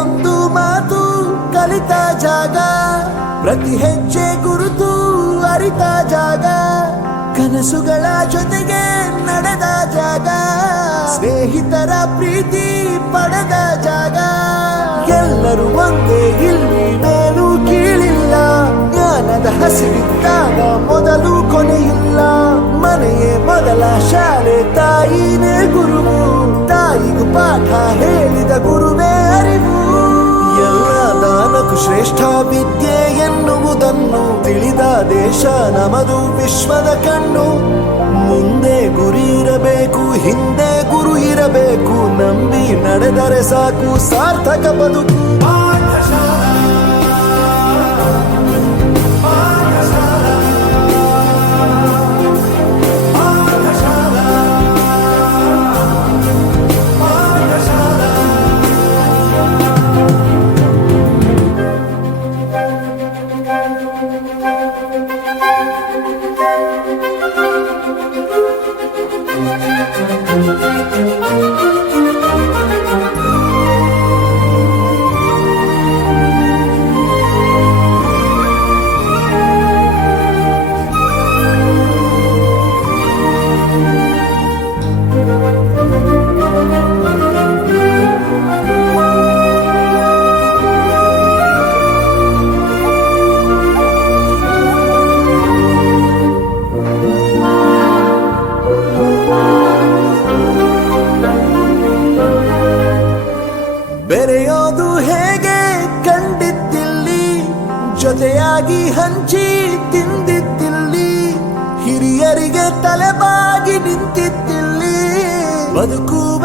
ಪ್ರತಿಯೊಂದು ಮಾತು ಕಲಿತ ಜಾಗ, ಪ್ರತಿ ಹೆಜ್ಜೆ ಗುರುತು ಅರಿತ ಜಾಗ, ಕನಸುಗಳ ಜೊತೆಗೆ ನಡೆದ ಜಾಗ, ಸ್ನೇಹಿತರ ಪ್ರೀತಿ ಪಡೆದ ಜಾಗ. ಎಲ್ಲರೂ ಒಂದೇ, ಇಲ್ಲಿ ಮೇಲೂ ಕೀಳಿಲ್ಲ, ಜ್ಞಾನದ ಹಸಿವಿದ್ದಾಗ ಮೊದಲು ಕೊನೆಯಿಲ್ಲ. ಮನೆಯೇ ಮೊದಲ ಶಾಲೆ, ತಾಯಿನೇ ಗುರುವು, ತಾಯಿಗೂ ಪಾಠ ಹೇಳಿದ ಗುರುವೇ ಅರಿವು. ಎಲ್ಲ ದಾನಕ್ಕೂ ಶ್ರೇಷ್ಠ ವಿದ್ಯೆ ಎನ್ನುವುದನ್ನು ತಿಳಿದ ದೇಶ ನಮದು, ವಿಶ್ವದ ಕಣ್ಣು. ಮುಂದೆ ಗುರಿ ಇರಬೇಕು, ಹಿಂದೆ ಗುರು ಇರಬೇಕು, ನಂಬಿ ನಡೆದರೆ ಸಾಕು ಸಾರ್ಥಕ ಬದುಕು. ಬೆರೆಯೋದು ಹೇಗೆ ಕಂಡಿದ್ದಿಲ್ಲಿ, ಜೊತೆಯಾಗಿ ಹಂಚಿ ತಿಂದಿದ್ದಿಲ್ಲಿ, ಹಿರಿಯರಿಗೆ ತಲೆಬಾಗಿ ನಿಂತಿದ್ದಿಲ್ಲಿ. ಬದುಕುವ